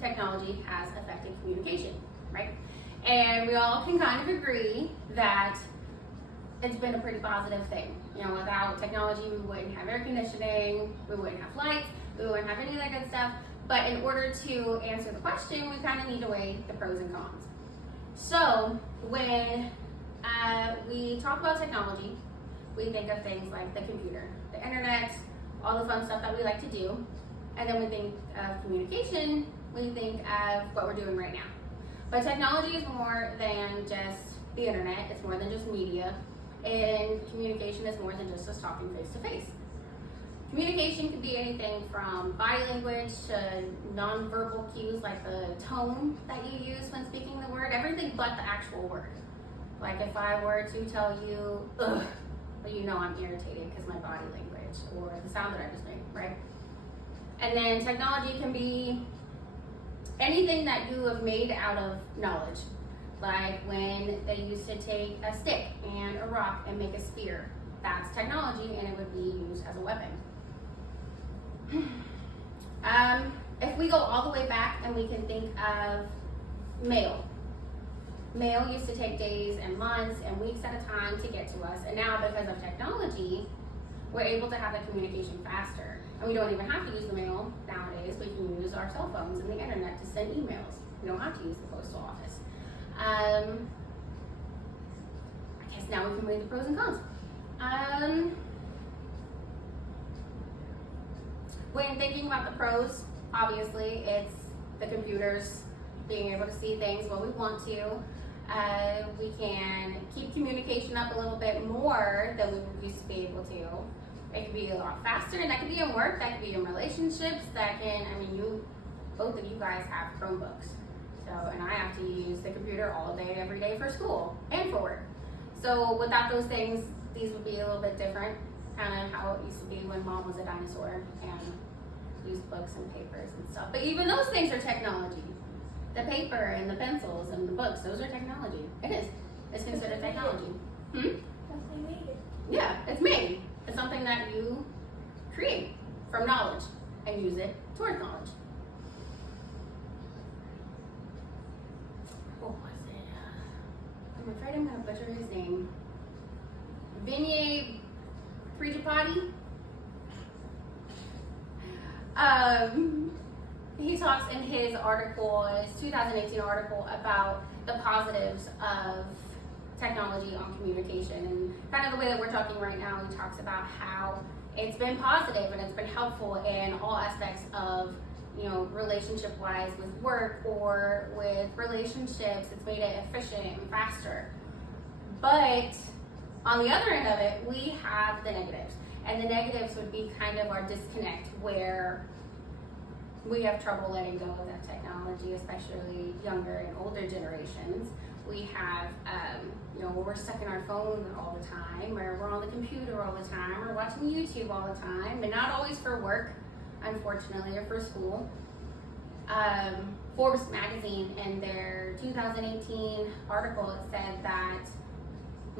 technology has affected communication, right? And we all can kind of agree that it's been a pretty positive thing. You know, without technology, we wouldn't have air conditioning, we wouldn't have lights, we wouldn't have any of that good stuff. But in order to answer the question, we kind of need to weigh the pros and cons. So when we talk about technology, we think of things like the computer, the internet, all the fun stuff that we like to do. And then we think of communication, we think of what we're doing right now. But technology is more than just the internet, it's more than just media, and communication is more than just us talking face to face. Communication could be anything from body language to nonverbal cues like the tone that you use when speaking the word, everything but the actual word. Like if I were to tell you, ugh, well, you know I'm irritated because my body language or the sound that I just made, right? And then technology can be anything that you have made out of knowledge. Like when they used to take a stick and a rock and make a spear. That's technology and it would be used as a weapon. If we go all the way back and we can think of mail. Mail used to take days and months and weeks at a time to get to us. And now because of technology, we're able to have that communication faster. And we don't even have to use the mail nowadays. We can use our cell phones and the internet to send emails. We don't have to use the postal office. I guess now we can weigh the pros and cons. When thinking about the pros, obviously it's the computers being able to see things when we want to. We can keep communication up a little bit more than we used to be able to. It could be a lot faster, and that could be in work, that could be in relationships, that can, I mean, both of you guys have Chromebooks. So, and I have to use the computer all day, every day for school and for work. So without those things, these would be a little bit different, kind of how it used to be when mom was a dinosaur and used books and papers and stuff. But even those things are technology. The paper and the pencils and the books, those are technology. It is. It's considered technology. Yeah, it's made. It's something that you create from knowledge and use it toward knowledge. What was it? I'm afraid I'm going to butcher his name. Vinay Prijapati. He talks in his article, his 2018 article, about the positives of technology on communication, and kind of the way that we're talking right now. He talks about how it's been positive and it's been helpful in all aspects of, you know, relationship-wise with work or with relationships. It's made it efficient and faster. But on the other end of it, we have the negatives, and the negatives would be kind of our disconnect, where we have trouble letting go of that technology, especially younger and older generations. We have, you know, we're stuck in our phone all the time, or we're on the computer all the time, or watching YouTube all the time, and not always for work, unfortunately, or for school. Forbes magazine, in their 2018 article, it said that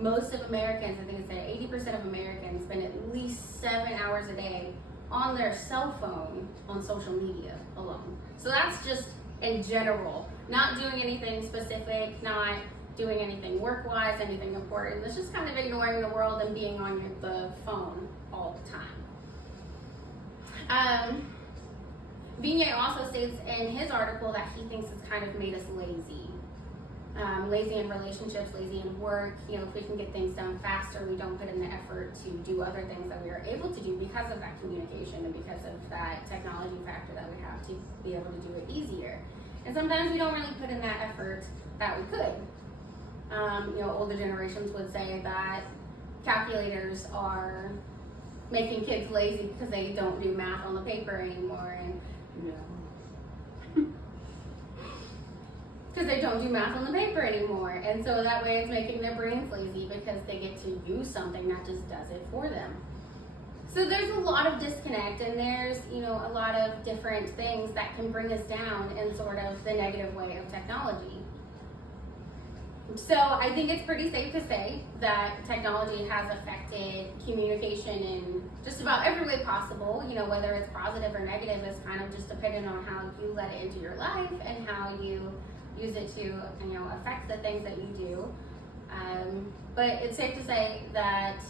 most of Americans, I think it said 80% of Americans spend at least 7 hours a day on their cell phone on social media alone. So that's just in general, not doing anything specific, not doing anything work-wise, anything important. It's just kind of ignoring the world and being on the phone all the time. Vinay also states in his article that he thinks it's kind of made us lazy. Lazy in relationships, lazy in work. You know, if we can get things done faster, we don't put in the effort to do other things that we are able to do because of that communication and because of that technology factor that we have to be able to do it easier. And sometimes we don't really put in that effort that we could. You know, older generations would say that calculators are making kids lazy because they don't do math on the paper anymore, and because they don't do math on the paper anymore, and so that way it's making their brains lazy because they get to use something that just does it for them. So there's a lot of disconnect, and there's, you know, a lot of different things that can bring us down in sort of the negative way of technology. So I think it's pretty safe to say that technology has affected communication in just about every way possible. You know, whether it's positive or negative is kind of just dependent on how you let it into your life and how you use it to, you know, affect the things that you do. But it's safe to say that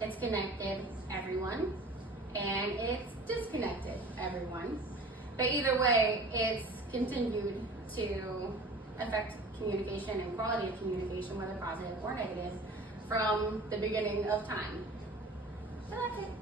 it's connected everyone and it's disconnected everyone. But either way, it's continued to affect communication and quality of communication, whether positive or negative, from the beginning of time. So that's it.